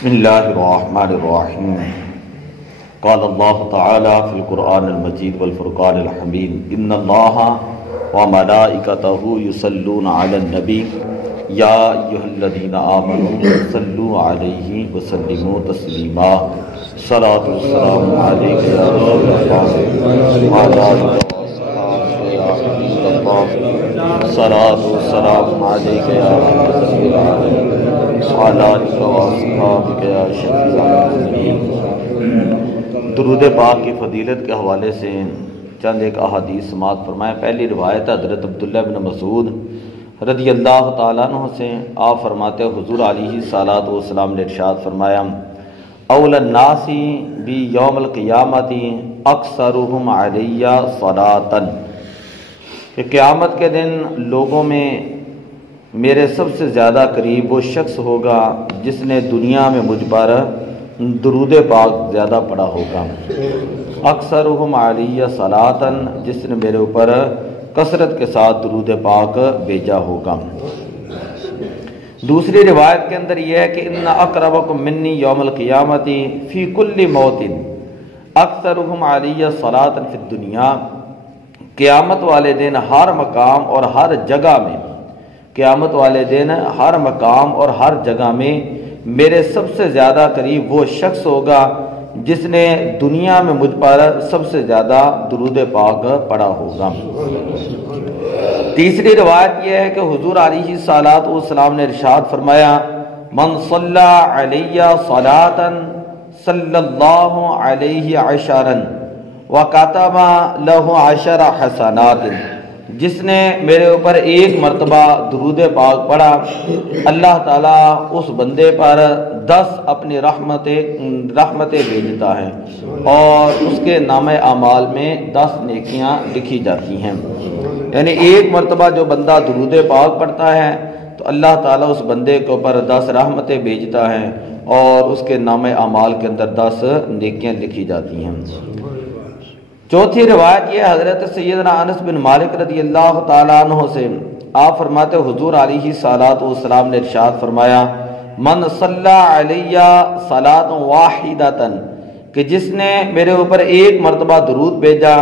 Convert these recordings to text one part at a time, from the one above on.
بسم اللہ الرحمن الرحیم قال اللہ تعالی فی القرآن المجید والفرقان الحمید ان اللہ وملائکتہ یصلون علی النبی یا ایھا الذین آمنوا صلوا علیہ وسلموا تسلیما صلاۃ والسلام علیک یا رسول اللہ وعلی آلہ وصحبہ یا حبیب اللہ صلاۃ والسلام علیک یا رسول اللہ درود پاک کی فضیلت کے حوالے سے چند ایک احادیث سماعت فرمائیں۔ پہلی روایت حضرت عبداللہ بن مسعود رضی اللہ تعالیٰ عنہ سے آپ فرماتے حضور علیہ الصلوۃ والسلام نے ارشاد فرمایا اول الناس بی یوم القیامت اکثرهم علی صلاۃ، کہ قیامت کے دن لوگوں میں میرے سب سے زیادہ قریب وہ شخص ہوگا جس نے دنیا میں مجھ پر درود پاک زیادہ پڑھا ہوگا، اکثرهم علی صلاۃ، جس نے میرے اوپر کثرت کے ساتھ درود پاک بھیجا ہوگا۔ دوسری روایت کے اندر یہ ہے کہ ان اقربکم منی یوم القیامت فی کل موت اکثرهم علی صلاۃ فی الدنیا، قیامت والے دن ہر مقام اور ہر جگہ میں، قیامت والے دن ہر مقام اور ہر جگہ میں میرے سب سے زیادہ قریب وہ شخص ہوگا جس نے دنیا میں مجھ پر سب سے زیادہ درود پاک پڑھا ہوگا۔ تیسری روایت یہ ہے کہ حضور علیہ الصلوۃ والسلام نے ارشاد فرمایا من صلی علی صلاۃ صلی اللہ علیہ عشرا وکتب لہ 10 حسنات، جس نے میرے اوپر ایک مرتبہ درود پاک پڑھا اللہ تعالیٰ اس بندے پر 10 اپنی رحمتیں بھیجتا ہے اور اس کے نام اعمال میں 10 نیکیاں لکھی جاتی ہیں۔ یعنی ایک مرتبہ جو بندہ درود پاک پڑھتا ہے تو اللہ تعالیٰ اس بندے کے اوپر 10 رحمتیں بھیجتا ہے اور اس کے نام اعمال کے اندر 10 نیکیاں لکھی جاتی ہیں۔ چوتھی روایت یہ حضرت سیدنا انس بن مالک رضی اللہ تعالیٰ عنہ سے آپ فرماتے حضور علیہ الصلوۃ والسلام نے ارشاد فرمایا من صلی علی صلاۃ واحدۃ، کہ جس نے میرے اوپر ایک مرتبہ درود بھیجا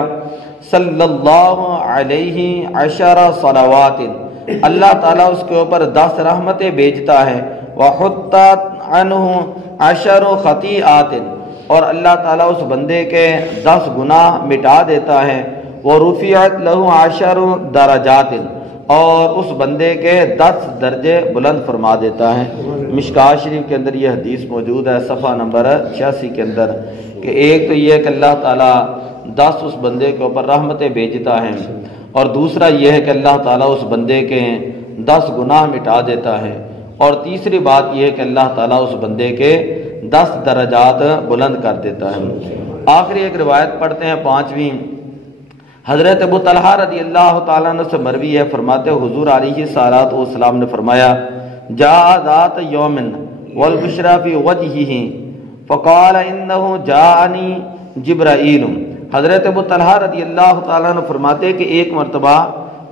صلی اللہ علیہ 10 صلوات، اللہ تعالیٰ اس کے اوپر 10 رحمتیں بھیجتا ہے وحطت عنہ 10 خطیئات، اور اللہ تعالیٰ اس بندے کے 10 گناہ مٹا دیتا ہے وَرُفِعَتْ لَهُ 10 درجات، اور اس بندے کے 10 درجے بلند فرما دیتا ہے۔ مشکوٰۃ شریف کے اندر یہ حدیث موجود ہے صفحہ نمبر 86 کے اندر، کہ ایک تو یہ کہ اللہ تعالیٰ 10 اس بندے کے اوپر رحمتیں بھیجتا ہے، اور دوسرا یہ ہے کہ اللہ تعالیٰ اس بندے کے 10 گناہ مٹا دیتا ہے، اور تیسری بات یہ ہے کہ اللہ تعالیٰ اس بندے کے 10 درجات بلند کر دیتا ہے۔ آخری ایک روایت پڑھتے ہیں 5ویں، حضرت ابو طلحہ رضی اللہ تعالیٰ عنہ سے مروی ہے، فرماتے حضور علیہ الصلوۃ والسلام نے فرمایا جاء ذات یوم والبشرى فی وجہہ فقال انہ جاءنی جبرائیل۔ حضرت ابو طلحہ رضی اللہ تعالیٰ عنہ فرماتے کہ ایک مرتبہ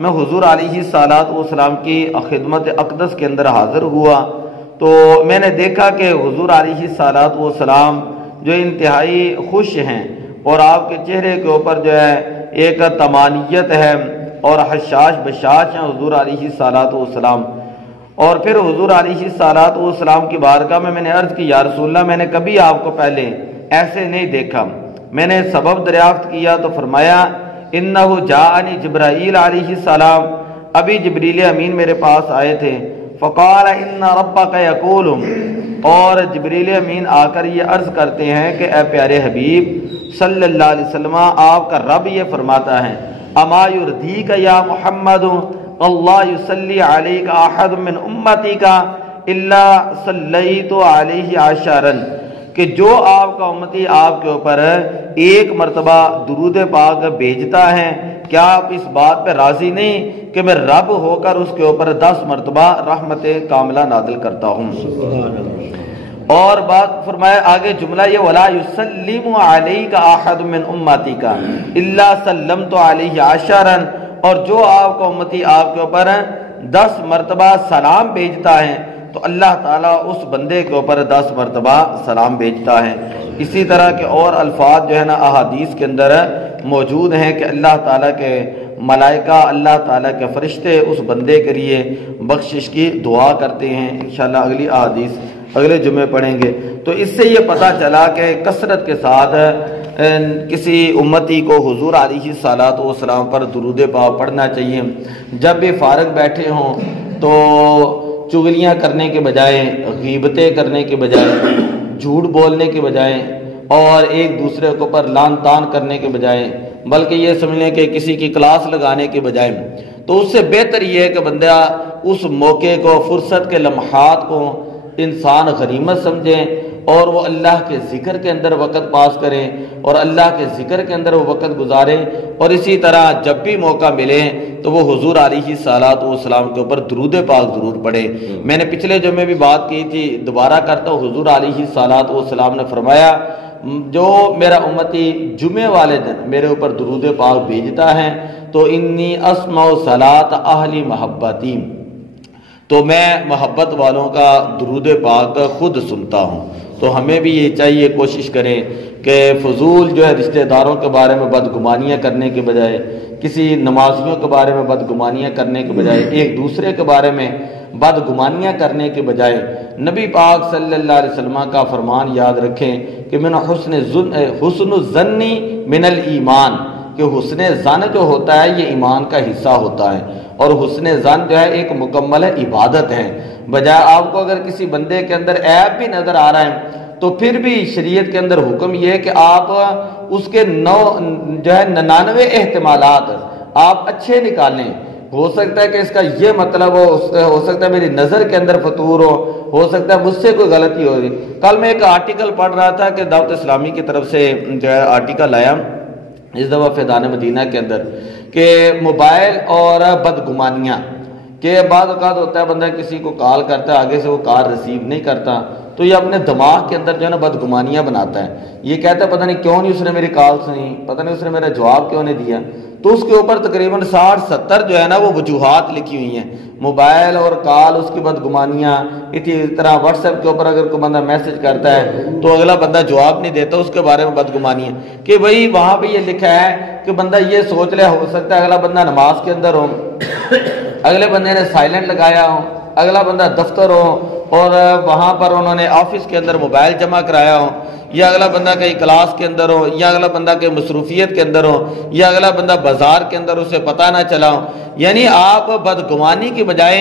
میں حضور علیہ الصلوۃ والسلام کی خدمت اقدس کے اندر حاضر ہوا تو میں نے دیکھا کہ حضور علیہ الصلوۃ والسلام جو انتہائی خوش ہیں اور آپ کے چہرے کے اوپر جو ہے ایک طمانیت ہے اور حشاش بشاش ہیں حضور علیہ الصلوۃ والسلام۔ اور پھر حضور علیہ الصلوۃ والسلام کی بارگاہ میں نے عرض کی یا رسول اللہ میں نے کبھی آپ کو پہلے ایسے نہیں دیکھا۔ میں نے سبب دریافت کیا تو فرمایا انہ جاءنی جبرائیل علیہ السلام، ابھی جبریل امین میرے پاس آئے تھے، فقال ان ربک یقول، اور جبریل امین آ کر یہ عرض کرتے ہیں کہ اے پیارے حبیب صلی اللہ علیہ وسلم آپ کا رب یہ فرماتا ہے اما یرضیک یا محمد اللہ یصلی علیک احد من امتک الا صلیت علیہ 10، کہ جو آپ کا امتی آپ کے اوپر ایک مرتبہ درود پاک بھیجتا ہے کیا آپ اس بات پہ راضی نہیں کہ میں رب ہو کر اس کے اوپر 10 مرتبہ رحمت کاملہ نازل کرتا ہوں۔ اور بات فرمایا آگے جملہ یہ وَلَا يُسَلِّمُ عَلَيْكَ أَحَدٌ مِّنْ أُمَّتِكَ إِلَّا سَلَّمْتُ عَلَيْهِ 10، اور جو آپ کا امتی آپ کے اوپر 10 مرتبہ سلام بھیجتا ہے تو اللہ تعالیٰ اس بندے کے اوپر 10 مرتبہ سلام بھیجتا ہے۔ اسی طرح کے اور الفاظ جو ہے نا احادیث کے اندر موجود ہیں کہ اللہ تعالیٰ کے ملائکہ، اللہ تعالیٰ کے فرشتے اس بندے کے لیے بخشش کی دعا کرتے ہیں۔ انشاءاللہ اگلی احادیث اگلے جمعے پڑھیں گے۔ تو اس سے یہ پتہ چلا کہ کثرت کے ساتھ کسی امتی کو حضور علیہ الصلوۃ والسلام پر درود پاک پڑھنا چاہیے۔ جب بھی فارغ بیٹھے ہوں تو چغلیاں کرنے کے بجائے، غیبتیں کرنے کے بجائے، جھوٹ بولنے کے بجائے اور ایک دوسرے کے اوپر لعن طعن کرنے کے بجائے، بلکہ یہ سمجھ لیں کہ کسی کی کلاس لگانے کے بجائے، تو اس سے بہتر یہ ہے کہ بندہ اس موقع کو، فرصت کے لمحات کو انسان غنیمت سمجھیں اور وہ اللہ کے ذکر کے اندر وقت پاس کریں اور اللہ کے ذکر کے اندر وہ وقت گزاریں، اور اسی طرح جب بھی موقع ملے تو وہ حضور علیہ الصلوۃ والسلام کے اوپر درود پاک ضرور پڑھیں۔ میں نے پچھلے جمعے بھی بات کی تھی، دوبارہ کرتا ہوں۔ حضور علیہ الصلوۃ والسلام نے فرمایا جو میرا امتی جمعے والے دن میرے اوپر درود پاک بھیجتا ہے تو انی اسمع صلاۃ اہل محبتی، تو میں محبت والوں کا درود پاک خود سنتا ہوں۔ تو ہمیں بھی یہ چاہیے، کوشش کریں کہ فضول جو ہے رشتہ داروں کے بارے میں بدگمانیاں کرنے کے بجائے، کسی نمازیوں کے بارے میں بدگمانیاں کرنے کے بجائے، ایک دوسرے کے بارے میں بدگمانیاں کرنے کے بجائے نبی پاک صلی اللہ علیہ وسلم کا فرمان یاد رکھیں کہ من حسن الظن من الایمان، کہ حسن ظن جو ہوتا ہے یہ ایمان کا حصہ ہوتا ہے، اور حسن ظن جو ہے ایک مکمل عبادت ہے۔ بجائے آپ کو اگر کسی بندے کے اندر عیب بھی نظر آ رہا ہے تو پھر بھی شریعت کے اندر حکم یہ ہے کہ آپ اس کے 99 احتمالات آپ اچھے نکالیں۔ ہو سکتا ہے کہ اس کا یہ مطلب ہو سکتا ہے میری نظر کے اندر فطور ہو سکتا ہے مجھ سے کوئی غلطی ہوگی۔ کل میں ایک آرٹیکل پڑھ رہا تھا کہ دعوت اسلامی کی طرف سے جو ہے آرٹیکل آیا اس دفعہ فیضان مدینہ کے اندر کہ موبائل اور بدگمانیاں، کہ بعض اوقات ہوتا ہے بندہ کسی کو کال کرتا ہے، آگے سے وہ کال ریسیو نہیں کرتا تو یہ اپنے دماغ کے اندر جو ہے نا بدگمانیاں بناتا ہے۔ یہ کہتا ہے پتہ نہیں کیوں نہیں اس نے میری کال سنی، پتہ نہیں اس نے میرا جواب کیوں نہیں دیا، تو اس کے اوپر تقریباً 60-70 جو ہے نا وہ وجوہات لکھی ہوئی ہیں۔ موبائل اور کال اس کی بدگمانیاں، اسی طرح واٹس ایپ کے اوپر اگر کوئی بندہ میسج کرتا ہے تو اگلا بندہ جواب نہیں دیتا، اس کے بارے میں بدگمانیاں، کہ بھئی وہاں پہ یہ لکھا ہے کہ بندہ یہ سوچ لے، ہو سکتا ہے اگلا بندہ نماز کے اندر ہو، اگلے بندے نے سائلنٹ لگایا ہو، اگلا بندہ دفتر ہو اور وہاں پر انہوں نے آفس کے اندر موبائل جمع کرایا ہو، یا اگلا بندہ کہیں کلاس کے اندر ہو، یا اگلا بندہ کہیں مصروفیت کے اندر ہو، یا اگلا بندہ بازار کے اندر اسے پتہ نہ چلا ہو۔ یعنی آپ بدگمانی کی بجائے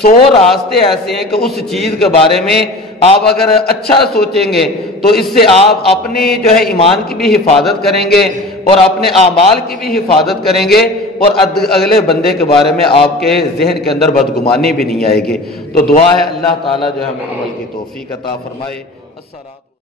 100 راستے ایسے ہیں کہ اس چیز کے بارے میں آپ اگر اچھا سوچیں گے تو اس سے آپ اپنی جو ہے ایمان کی بھی حفاظت کریں گے اور اپنے اعمال کی بھی حفاظت کریں گے، اور اگلے بندے کے بارے میں آپ کے ذہن کے اندر بدگمانی بھی نہیں آئے گی۔ تو دعا ہے اللہ تعالیٰ جو ہے ہمیں عمل کی توفیق عطا فرمائے۔ السلام